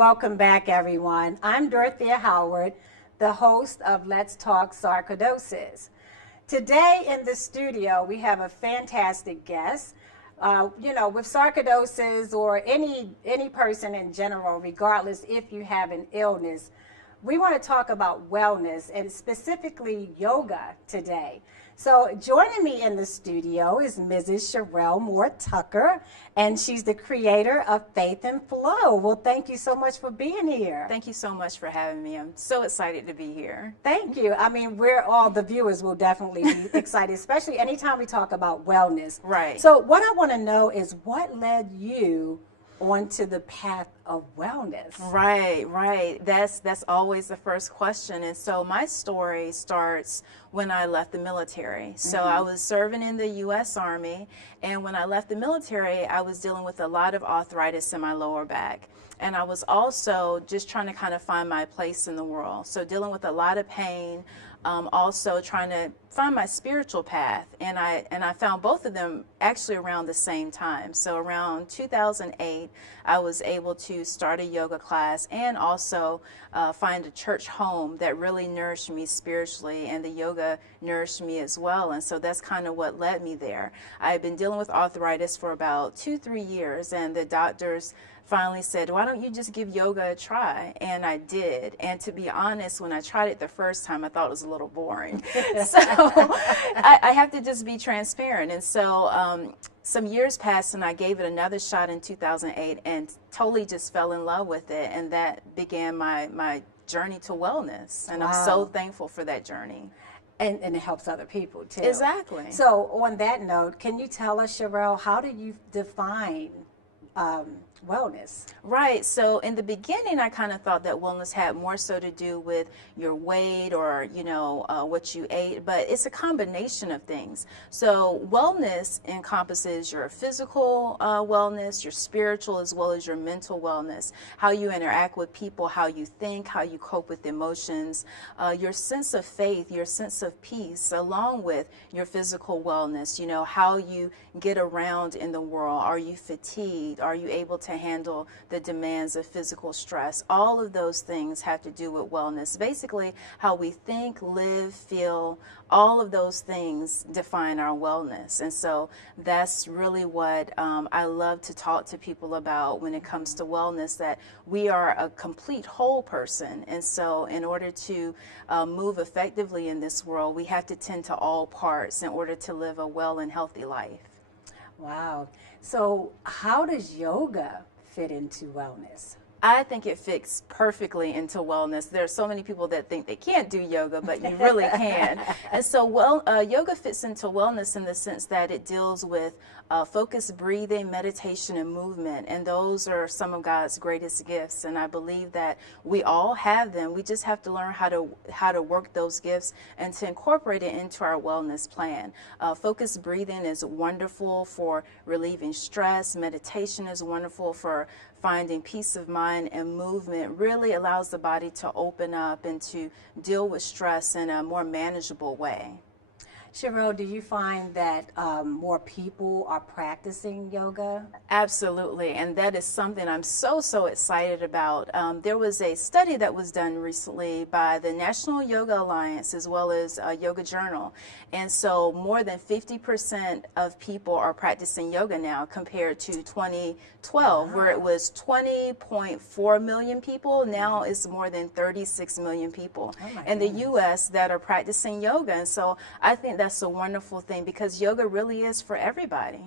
welcome back, everyone. I'm Dorothea Howard, the host of Let's Talk Sarcoidosis. Today in the studio, we have a fantastic guest. With sarcoidosis or any person in general, regardless if you have an illness, we want to talk about wellness and specifically yoga today. So joining me in the studio is Mrs. Sherelle Moore Tucker, and she's the creator of Faith and Flow. Well, thank you so much for being here. Thank you so much for having me. I'm so excited to be here. Thank you. I mean, the viewers will definitely be excited, especially anytime we talk about wellness. Right. So what I want to know is what led you onto the path of wellness? Right. That's always the first question. And so my story starts when I left the military. So I was serving in the U.S. Army, and when I left the military, I was dealing with a lot of arthritis in my lower back. And I was also just trying to kind of find my place in the world. So dealing with a lot of pain, also trying to find my spiritual path, and I found both of them actually around the same time. So around 2008, I was able to start a yoga class and also find a church home that really nourished me spiritually, and the yoga nourished me as well. And so that's kind of what led me there. I had been dealing with arthritis for about 2-3 years, and the doctors finally said, why don't you just give yoga a try? And I did. And to be honest, when I tried it the first time, I thought it was a little boring. So I have to just be transparent. And so some years passed, and I gave it another shot in 2008 and totally just fell in love with it. And that began my journey to wellness. And I'm so thankful for that journey. And it helps other people too. Exactly. So on that note, can you tell us, Sherelle, how do you define wellness? Right. So in the beginning, I kind of thought that wellness had more so to do with your weight or, what you ate, but it's a combination of things. So wellness encompasses your physical wellness, your spiritual, as well as your mental wellness, how you interact with people, how you think, how you cope with emotions, your sense of faith, your sense of peace, along with your physical wellness, how you get around in the world. Are you fatigued? Are you able to handle the demands of physical stress? All of those things have to do with wellness. Basically, how we think, live, feel, all of those things define our wellness. And so that's really what I love to talk to people about when it comes to wellness, that we are a complete whole person. And so in order to move effectively in this world, we have to tend to all parts in order to live a well and healthy life. Wow. So how does yoga fit into wellness? I think it fits perfectly into wellness. There are so many people that think they can't do yoga, but you really can. And so yoga fits into wellness in the sense that it deals with focused breathing, meditation, and movement. And those are some of God's greatest gifts. And I believe that we all have them. We just have to learn how to work those gifts and to incorporate it into our wellness plan. Focused breathing is wonderful for relieving stress. Meditation is wonderful for finding peace of mind, and movement really allows the body to open up and to deal with stress in a more manageable way. Sherelle, do you find that more people are practicing yoga? Absolutely, and that is something I'm so excited about. There was a study that was done recently by the National Yoga Alliance as well as Yoga Journal, and so more than 50% of people are practicing yoga now compared to 2012, where it was 20.4 million people. Now it's more than 36 million people in the U.S. that are practicing yoga, and so I think that's a wonderful thing because yoga really is for everybody.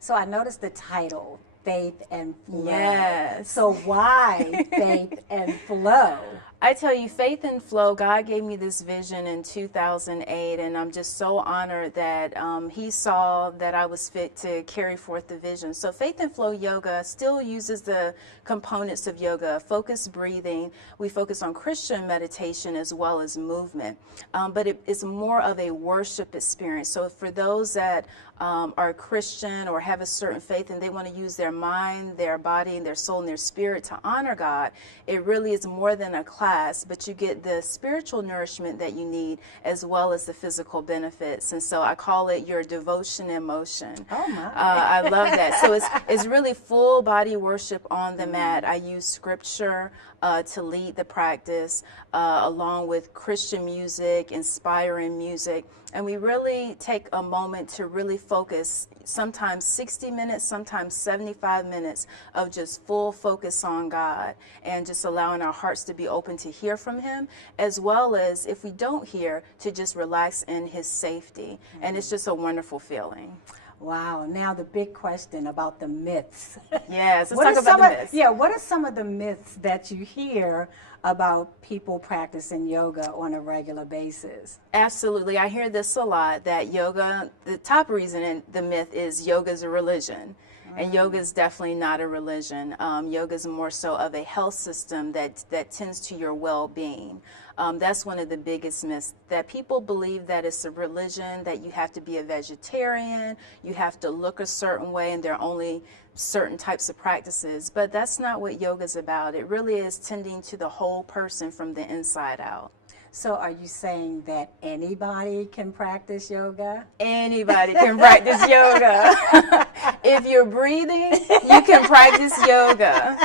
So I noticed the title, Faith and Flow. Yes. So why Faith and Flow? I tell you, Faith and Flow, God gave me this vision in 2008, and I'm just so honored that He saw that I was fit to carry forth the vision. So Faith and Flow Yoga still uses the components of yoga, focused breathing. We focus on Christian meditation as well as movement, but it is more of a worship experience. So for those that are Christian or have a certain faith and they want to use their mind, their body, and their soul and their spirit to honor God, it really is more than a class class, but you get the spiritual nourishment that you need as well as the physical benefits. And so I call it your devotion in motion. Oh my. I love that. So it's really full body worship on the mat. I use scripture to lead the practice, along with Christian music, inspiring music. And we really take a moment to really focus, sometimes 60 minutes, sometimes 75 minutes of just full focus on God and just allowing our hearts to be open to hear from Him, as well as if we don't hear, to just relax in His safety. And it's just a wonderful feeling. Wow. Now the big question about the myths. Yes, let's talk about the myths. Yeah, what are some of the myths that you hear about people practicing yoga on a regular basis? Absolutely. I hear this a lot, that yoga, the top reason in the myth is yoga is a religion. And yoga is definitely not a religion. Yoga is more so of a health system that tends to your well-being. That's one of the biggest myths, that people believe that it's a religion, that you have to be a vegetarian, you have to look a certain way, and there are only certain types of practices. But that's not what yoga is about. It really is tending to the whole person from the inside out. So are you saying that anybody can practice yoga? Anybody can practice yoga. If you're breathing, you can practice yoga.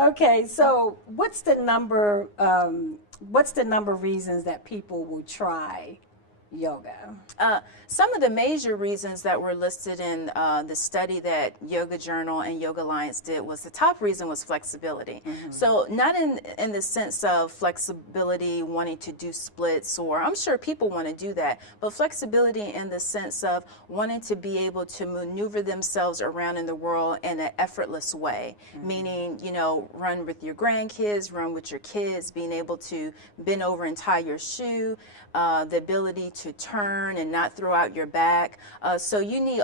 Okay, so what's the number of reasons that people will try yoga? Some of the major reasons that were listed in the study that Yoga Journal and Yoga Alliance did was, the top reason was flexibility. So not in the sense of flexibility wanting to do splits, or I'm sure people want to do that, but flexibility in the sense of wanting to be able to maneuver themselves around in the world in an effortless way, meaning, you know, run with your grandkids, run with your kids, being able to bend over and tie your shoe, the ability to turn and not throw out your back. So you need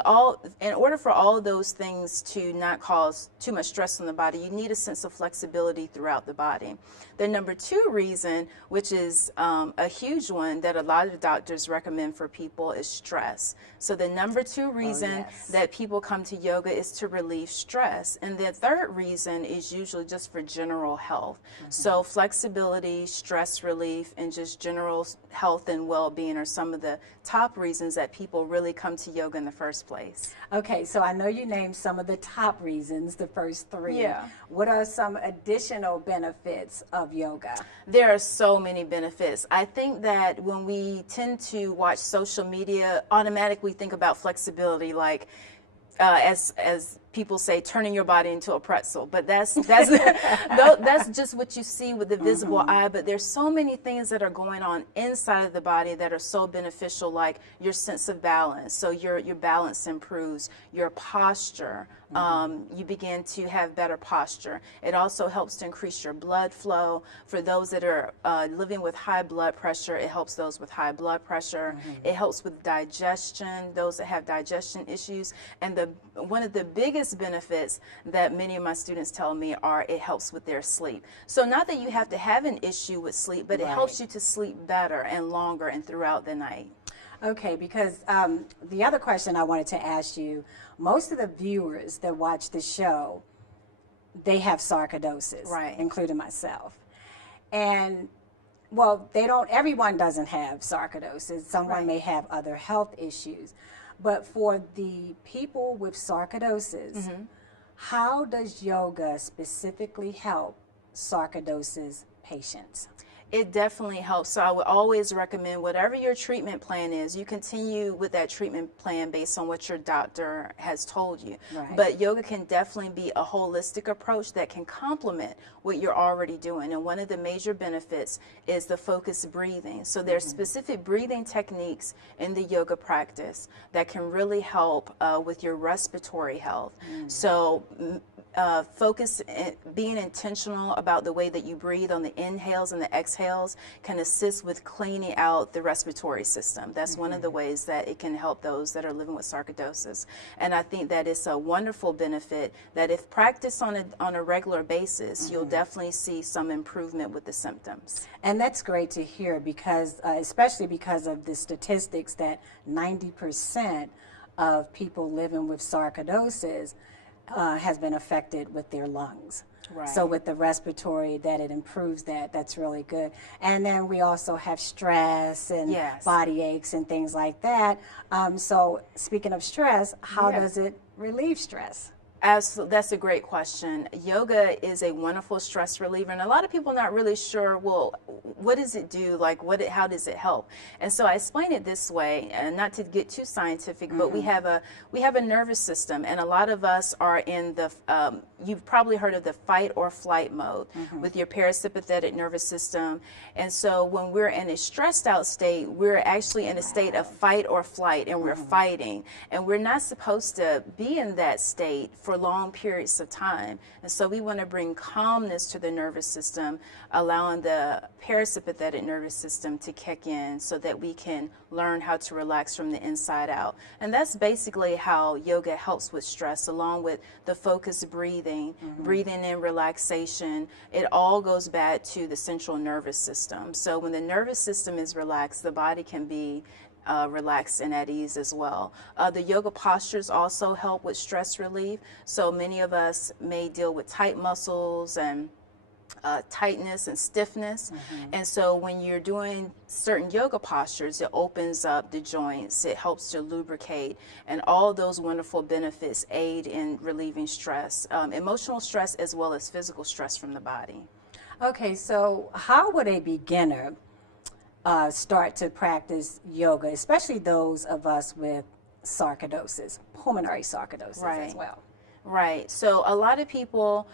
in order for all of those things to not cause too much stress on the body, you need a sense of flexibility throughout the body. The number two reason, which is a huge one that a lot of doctors recommend for people, is stress. So the number two reason that people come to yoga is to relieve stress. And the third reason is usually just for general health. So flexibility, stress relief, and just general health and well-being are some of the top reasons that people really come to yoga in the first place. Okay, so I know you named some of the top reasons, the first three. Yeah. What are some additional benefits of yoga? There are so many benefits. I think that when we tend to watch social media, automatically think about flexibility, like as people say, turning your body into a pretzel, but that's that's just what you see with the visible eye. But there's so many things that are going on inside of the body that are so beneficial, like your sense of balance. So your balance improves, your posture. You begin to have better posture. It also helps to increase your blood flow. For those that are living with high blood pressure, it helps those with high blood pressure. It helps with digestion, those that have digestion issues. And one of the biggest benefits that many of my students tell me are it helps with their sleep. So not that you have to have an issue with sleep, but it helps you to sleep better and longer and throughout the night. Okay, because the other question I wanted to ask you, most of the viewers that watch the show, they have sarcoidosis, including myself. And well, everyone doesn't have sarcoidosis. Someone may have other health issues. But for the people with sarcoidosis, how does yoga specifically help sarcoidosis patients? It definitely helps. So I would always recommend, whatever your treatment plan is, you continue with that treatment plan based on what your doctor has told you. But yoga can definitely be a holistic approach that can complement what you're already doing. And one of the major benefits is the focused breathing. So there's specific breathing techniques in the yoga practice that can really help with your respiratory health. So focus, being intentional about the way that you breathe on the inhales and the exhales can assist with cleaning out the respiratory system. That's one of the ways that it can help those that are living with sarcoidosis. And I think that it's a wonderful benefit that if practiced on a regular basis, you'll definitely see some improvement with the symptoms. And that's great to hear, because especially because of the statistics that 90% of people living with sarcoidosis has been affected with their lungs. So Right. with the respiratory, that it improves that, that's really good. And then we also have stress and Yes. body aches and things like that. So speaking of stress, how Yeah. does it relieve stress? Absolutely, that's a great question. Yoga is a wonderful stress reliever, and a lot of people are not really sure. Well, what does it do? Like, how does it help? And so I explain it this way, and not to get too scientific, but we have a nervous system, and a lot of us are in the. You've probably heard of the fight or flight mode with your parasympathetic nervous system, and so when we're in a stressed out state, we're actually in a state of fight or flight, and we're fighting, and we're not supposed to be in that state for long periods of time. And so we want to bring calmness to the nervous system, allowing the parasympathetic nervous system to kick in so that we can learn how to relax from the inside out. And that's basically how yoga helps with stress, along with the focused breathing, breathing in relaxation. It all goes back to the central nervous system. So when the nervous system is relaxed, the body can be relaxed and at ease as well. The yoga postures also help with stress relief. So many of us may deal with tight muscles and tightness and stiffness. And so when you're doing certain yoga postures, it opens up the joints, it helps to lubricate, and all those wonderful benefits aid in relieving stress, emotional stress as well as physical stress from the body. Okay, so how would a beginner start to practice yoga, especially those of us with sarcoidosis, pulmonary sarcoidosis as well? Right. So a lot of people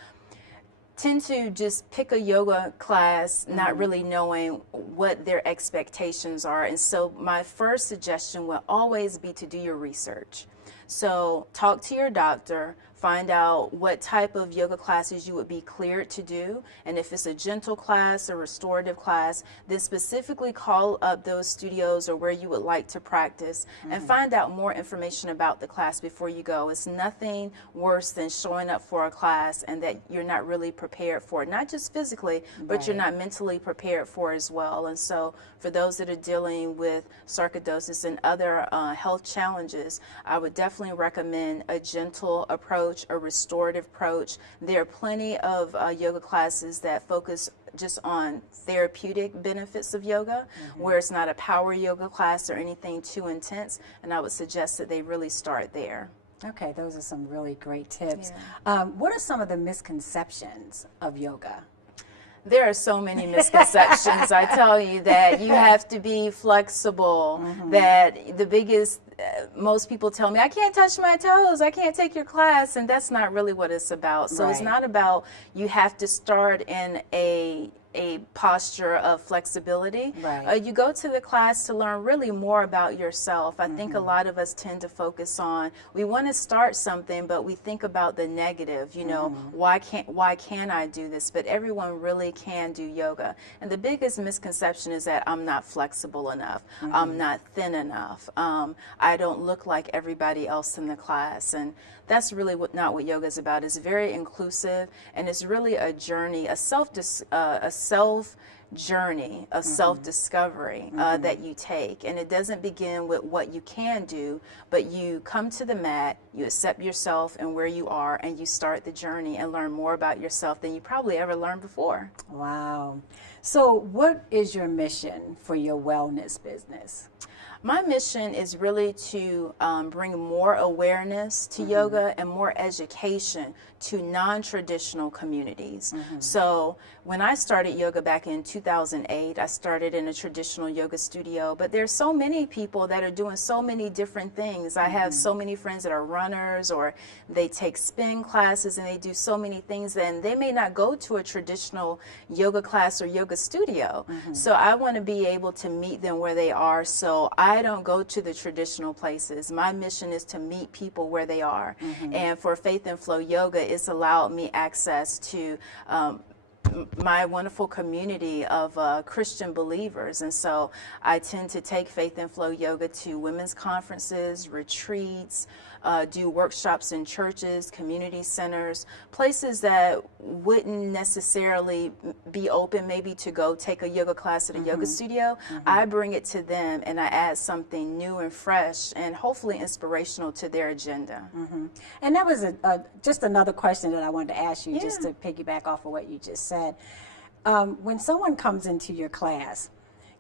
tend to just pick a yoga class, not really knowing what their expectations are. And so my first suggestion will always be to do your research. So talk to your doctor, find out what type of yoga classes you would be cleared to do, and if it's a gentle class, a restorative class, then specifically call up those studios or where you would like to practice and find out more information about the class before you go. It's nothing worse than showing up for a class and that you're not really prepared for it, not just physically, but you're not mentally prepared for it as well. And so for those that are dealing with sarcoidosis and other health challenges, I would definitely recommend a gentle approach, a restorative approach. There are plenty of yoga classes that focus just on therapeutic benefits of yoga, where it's not a power yoga class or anything too intense, and I would suggest that they really start there. Okay, those are some really great tips. What are some of the misconceptions of yoga? There are so many misconceptions. I tell you that you have to be flexible, that the biggest, most people tell me, I can't touch my toes, I can't take your class, and that's not really what it's about. So it's not about you have to start in a posture of flexibility. You go to the class to learn really more about yourself. I think a lot of us tend to focus on, we want to start something, but we think about the negative, you know, why can't I do this? But everyone really can do yoga. And the biggest misconception is that I'm not flexible enough, I'm not thin enough, I don't look like everybody else in the class. And that's really not what yoga is about. It's very inclusive, and it's really a journey, a self-journey of self-discovery that you take. And it doesn't begin with what you can do, but you come to the mat, you accept yourself and where you are, and you start the journey and learn more about yourself than you probably ever learned before. Wow. So what is your mission for your wellness business? My mission is really to bring more awareness to yoga and more education to non-traditional communities. So when I started yoga back in 2008, I started in a traditional yoga studio, but there's so many people that are doing so many different things. I have so many friends that are runners, or they take spin classes, and they do so many things, and they may not go to a traditional yoga class or yoga studio. So I want to be able to meet them where they are, so I don't go to the traditional places. My mission is to meet people where they are. And for Faith and Flow Yoga, it's allowed me access to my wonderful community of Christian believers. And so I tend to take Faith and Flow Yoga to women's conferences, retreats, do workshops in churches, community centers, places that wouldn't necessarily be open maybe to go take a yoga class at a yoga studio. I bring it to them and I add something new and fresh and hopefully inspirational to their agenda. And that was just another question that I wanted to ask you, just to piggyback off of what you just said. When someone comes into your class,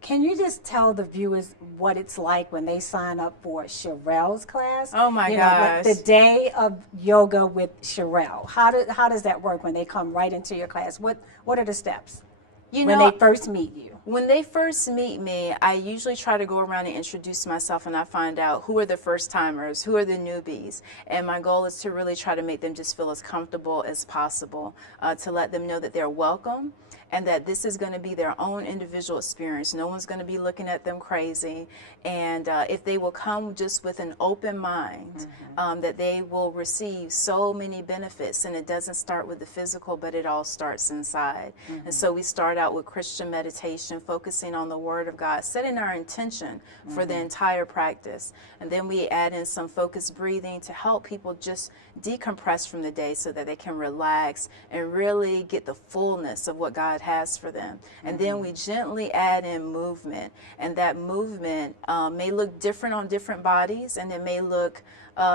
can you just tell the viewers what it's like when they sign up for Sherelle's class? Oh my gosh. gosh. Like the day of yoga with Sherelle. How does that work when they come right into your class? What are the steps when they first meet you? When they first meet me, I usually try to go around and introduce myself, and I find out who are the first timers, who are the newbies. And my goal is to really try to make them just feel as comfortable as possible, to let them know that they're welcome and that this is going to be their own individual experience. No one's going to be looking at them crazy. And if they will come just with an open mind, that they will receive so many benefits. And it doesn't start with the physical, but it all starts inside. And so we start out with Christian meditation, focusing on the Word of God, setting our intention for the entire practice. And then we add in some focused breathing to help people just decompress from the day so that they can relax and really get the fullness of what God has for them. And then we gently add in movement. And that movement may look different on different bodies, and it may look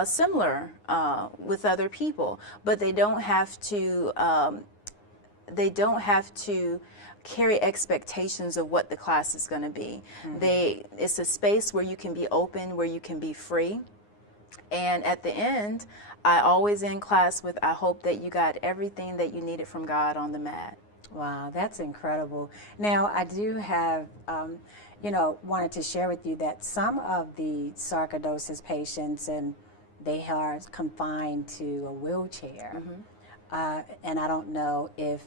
similar with other people, but they don't have to carry expectations of what the class is going to be. It's a space where you can be open, where you can be free. And at the end, I always end class with, I hope that you got everything that you needed from God on the mat. Wow, that's incredible. Now, I do have, wanted to share with you that some of the sarcoidosis patients, and they are confined to a wheelchair. And I don't know if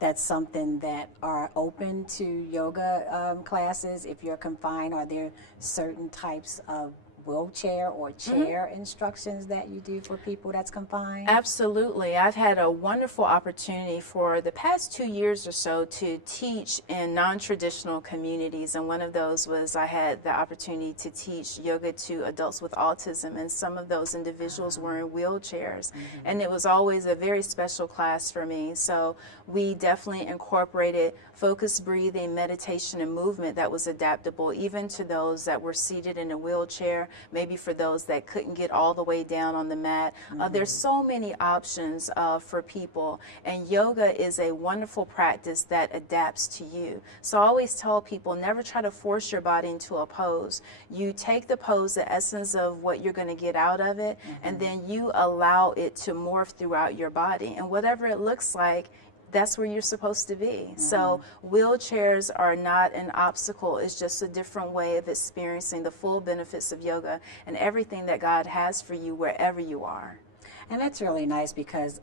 that's something that are open to yoga classes. If you're confined, are there certain types of wheelchair or chair instructions that you do for people that's confined? Absolutely. I've had a wonderful opportunity for the past 2 years or so to teach in non-traditional communities, and one of those was I had the opportunity to teach yoga to adults with autism, and some of those individuals were in wheelchairs. And it was always a very special class for me. So we definitely incorporated focused breathing, meditation, and movement that was adaptable even to those that were seated in a wheelchair, maybe for those that couldn't get all the way down on the mat. There's so many options for people, and yoga is a wonderful practice that adapts to you. So I always tell people, never try to force your body into a pose. You take the pose, the essence of what you're going to get out of it, and then you allow it to morph throughout your body. And whatever it looks like, that's where you're supposed to be. So wheelchairs are not an obstacle. It's just a different way of experiencing the full benefits of yoga and everything that God has for you wherever you are. And that's really nice because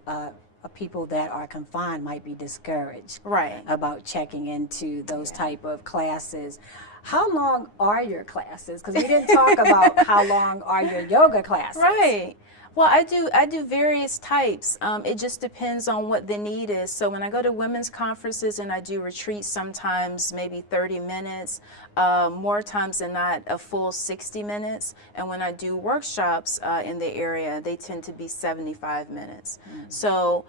people that are confined might be discouraged about checking into those type of classes. How long are your classes? Because we didn't talk about how long are your yoga classes. Right. Well, I do various types. It just depends on what the need is. So when I go to women's conferences and I do retreats, sometimes maybe 30 minutes, more times than not a full 60 minutes. And when I do workshops in the area, they tend to be 75 minutes. So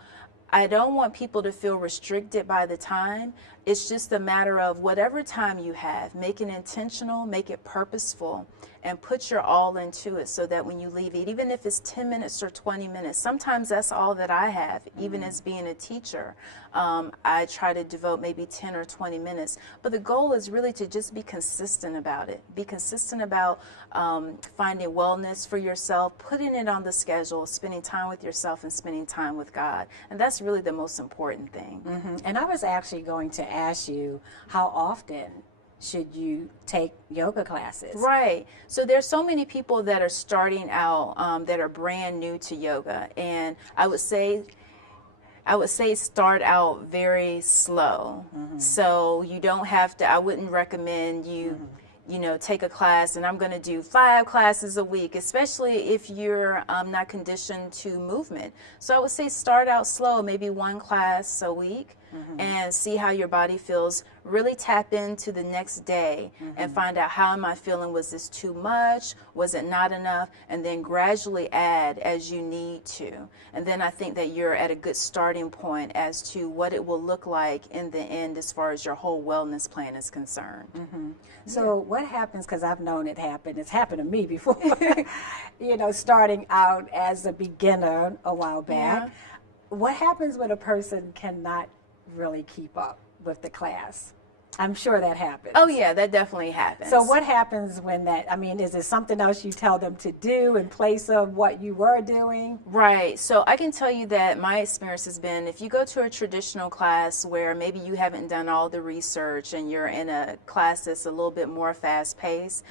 I don't want people to feel restricted by the time. It's just a matter of whatever time you have, make it intentional, make it purposeful, and put your all into it so that when you leave it, even if it's 10 minutes or 20 minutes, sometimes that's all that I have, even as being a teacher. I try to devote maybe 10 or 20 minutes. But the goal is really to just be consistent about it. Be consistent about finding wellness for yourself, putting it on the schedule, spending time with yourself and spending time with God. And that's really the most important thing. And I was actually going to ask you, how often should you take yoga classes? Right. So there's so many people that are starting out that are brand new to yoga, and I would say start out very slow. So you don't have to, I wouldn't recommend you take a class and I'm going to do 5 classes a week, especially if you're not conditioned to movement. So I would say start out slow, maybe 1 class a week. and see how your body feels. Really tap into the next day and find out, how am I feeling? Was this too much? Was it not enough? And then gradually add as you need to. And then I think that you're at a good starting point as to what it will look like in the end as far as your whole wellness plan is concerned. So what happens, because I've known it happen, it's happened to me before, you know, starting out as a beginner a while back. What happens when a person cannot really keep up with the class? I'm sure that happens. Oh yeah, that definitely happens. So what happens when that, I mean, is it something else you tell them to do in place of what you were doing? Right. So I can tell you that my experience has been, if you go to a traditional class where maybe you haven't done all the research and you're in a class that's a little bit more fast paced,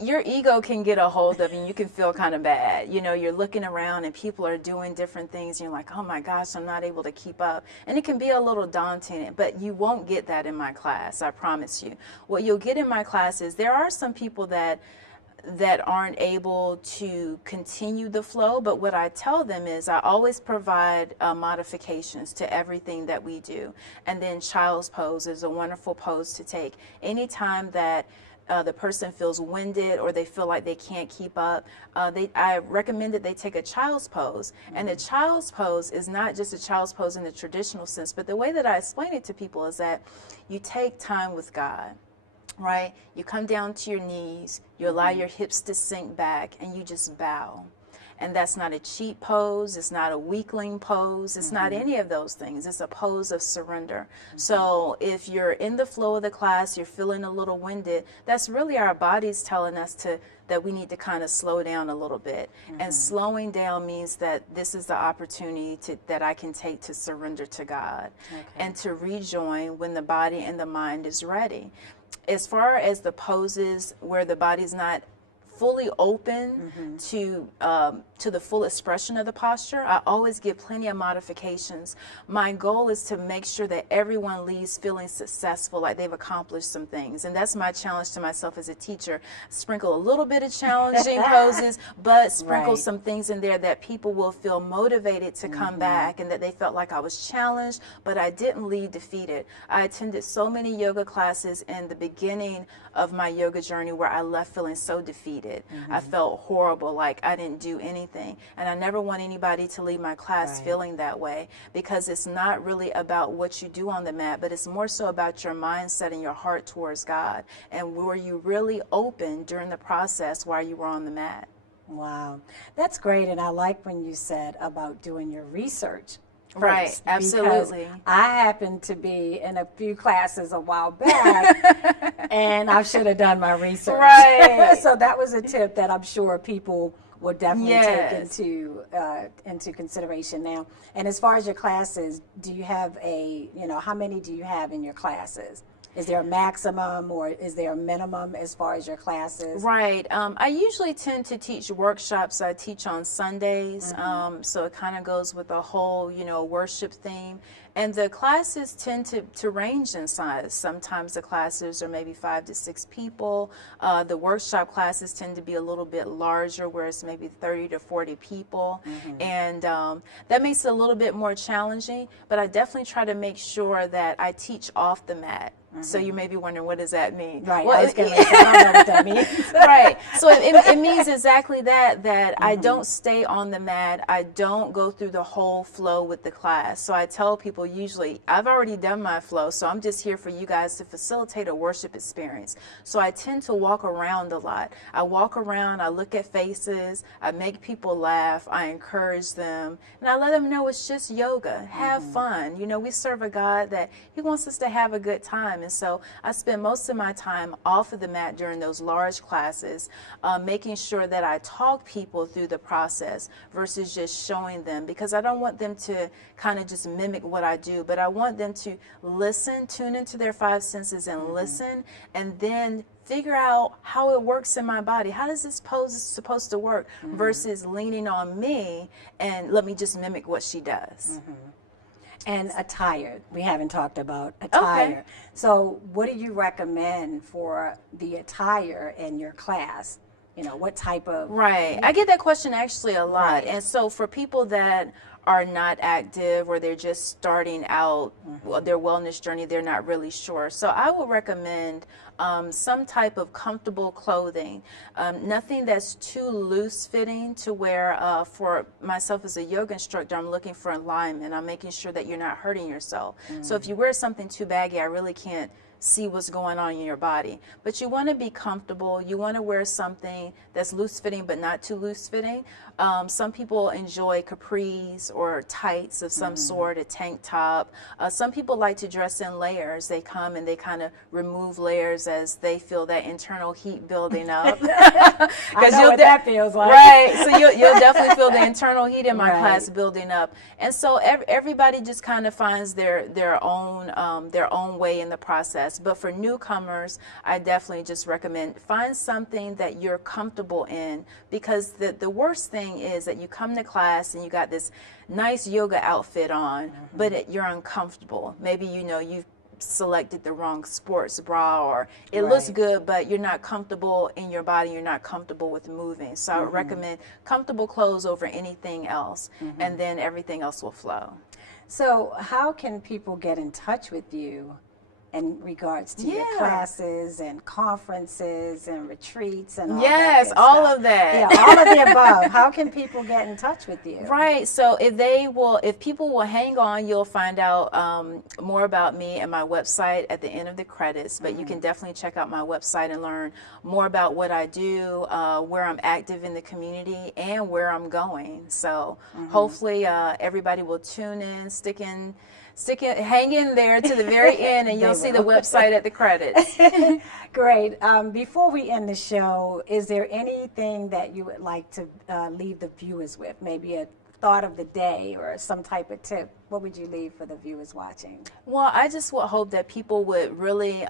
your ego can get a hold of you and you can feel kind of bad. You know, you're looking around and people are doing different things and you're like, oh my gosh, I'm not able to keep up. And it can be a little daunting, but you won't get that in my class, I promise you. What you'll get in my class is there are some people that aren't able to continue the flow, but what I tell them is I always provide modifications to everything that we do. And then child's pose is a wonderful pose to take. Anytime that the person feels winded or they feel like they can't keep up, I recommend that they take a child's pose. And the child's pose is not just a child's pose in the traditional sense, but the way that I explain it to people is that you take time with God. Right? You come down to your knees, you allow your hips to sink back, and you just bow. And that's not a cheat pose, it's not a weakling pose, it's not any of those things. It's a pose of surrender. So if you're in the flow of the class, you're feeling a little winded, that's really our bodies telling us that we need to kind of slow down a little bit. And slowing down means that this is the opportunity that I can take to surrender to God and to rejoin when the body and the mind is ready. As far as the poses where the body's not fully open to the full expression of the posture, I always give plenty of modifications. My goal is to make sure that everyone leaves feeling successful, like they've accomplished some things. And that's my challenge to myself as a teacher. Sprinkle a little bit of challenging poses, but sprinkle some things in there that people will feel motivated to come back and that they felt like I was challenged, but I didn't leave defeated. I attended so many yoga classes in the beginning of my yoga journey where I left feeling so defeated. I felt horrible, like I didn't do anything. And I never want anybody to leave my class feeling that way, because it's not really about what you do on the mat, but it's more so about your mindset and your heart towards God. And were you really open during the process while you were on the mat? Wow, that's great. And I like when you said about doing your research. Right, absolutely. I happened to be in a few classes a while back, and I should have done my research. Right. So that was a tip that I'm sure people will definitely take into consideration now. And as far as your classes, do you have how many do you have in your classes? Is there a maximum or is there a minimum as far as your classes? Right. I usually tend to teach workshops. I teach on Sundays, so it kind of goes with the whole, worship theme. And the classes tend to range in size. Sometimes the classes are maybe 5 to 6 people. The workshop classes tend to be a little bit larger, where it's maybe 30 to 40 people. And that makes it a little bit more challenging, but I definitely try to make sure that I teach off the mat. So you may be wondering, what does that mean? Right. Well, I was going to say, I don't know what that means. Right. So it means exactly that I don't stay on the mat. I don't go through the whole flow with the class. So I tell people usually, I've already done my flow, so I'm just here for you guys to facilitate a worship experience. So I tend to walk around a lot. I walk around, I look at faces, I make people laugh, I encourage them, and I let them know it's just yoga. Have fun. We serve a God that He wants us to have a good time. And so I spend most of my time off of the mat during those large classes, making sure that I talk people through the process versus just showing them, because I don't want them to kind of just mimic what I do, but I want them to listen, tune into their 5 senses and listen, and then figure out how it works in my body. How does this pose supposed to work versus leaning on me and let me just mimic what she does. And attire. We haven't talked about attire. Okay. So what do you recommend for the attire in your class? What type of... Right. I get that question actually a lot. And so for people that are not active or they're just starting out their wellness journey, they're not really sure. So I would recommend some type of comfortable clothing, nothing that's too loose fitting to where for myself as a yoga instructor, I'm looking for alignment. I'm making sure that you're not hurting yourself. So if you wear something too baggy, I really can't see what's going on in your body. But you want to be comfortable. You want to wear something that's loose fitting but not too loose fitting. Some people enjoy capris or tights of some sort, a tank top. Some people like to dress in layers. They come and they kind of remove layers as they feel that internal heat building up. I know what that feels like. Right. So you'll definitely feel the internal heat in my class building up. And so everybody just kind of finds their own way in the process. But for newcomers, I definitely just recommend find something that you're comfortable in, because the worst thing is that you come to class and you got this nice yoga outfit on, but you're uncomfortable. Maybe you've selected the wrong sports bra, or it looks good but you're not comfortable in your body, you're not comfortable with moving. So I would recommend comfortable clothes over anything else, and then everything else will flow. So how can people get in touch with you in regards to your classes and conferences and retreats and all that? Yes, all of that. Yeah, all of the above. How can people get in touch with you? Right. So if people will hang on, you'll find out more about me and my website at the end of the credits. But you can definitely check out my website and learn more about what I do, where I'm active in the community, and where I'm going. So hopefully everybody will tune in, hang in there to the very end, and you'll see the website at the credits. Great. Before we end the show, is there anything that you would like to leave the viewers with? Maybe a thought of the day or some type of tip? What would you leave for the viewers watching? Well, I just would hope that people would really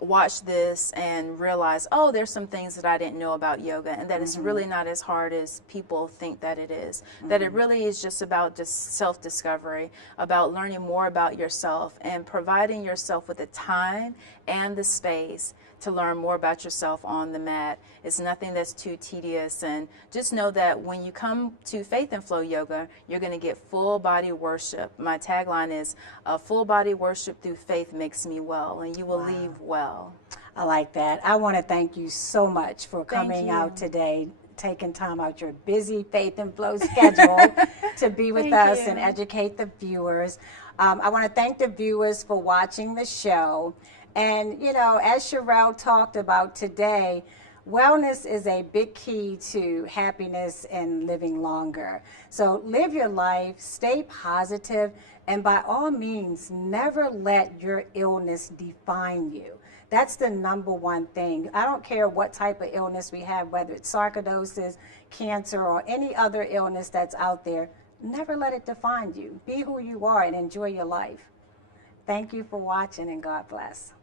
watch this and realize, oh, there's some things that I didn't know about yoga, and that it's really not as hard as people think that it is. That it really is just about just self-discovery, about learning more about yourself and providing yourself with the time and the space to learn more about yourself on the mat. It's nothing that's too tedious, and just know that when you come to Faith and Flow Yoga, you're going to get full body worship. My tagline is, full body worship through faith makes me well, and you will leave well. I like that. I want to thank you so much for coming out today, taking time out your busy Faith and Flow schedule to be with us and educate the viewers. I want to thank the viewers for watching the show. And, as Sherelle talked about today, wellness is a big key to happiness and living longer. So live your life, stay positive, and by all means, never let your illness define you. That's the number one thing. I don't care what type of illness we have, whether it's sarcoidosis, cancer, or any other illness that's out there. Never let it define you. Be who you are and enjoy your life. Thank you for watching, and God bless.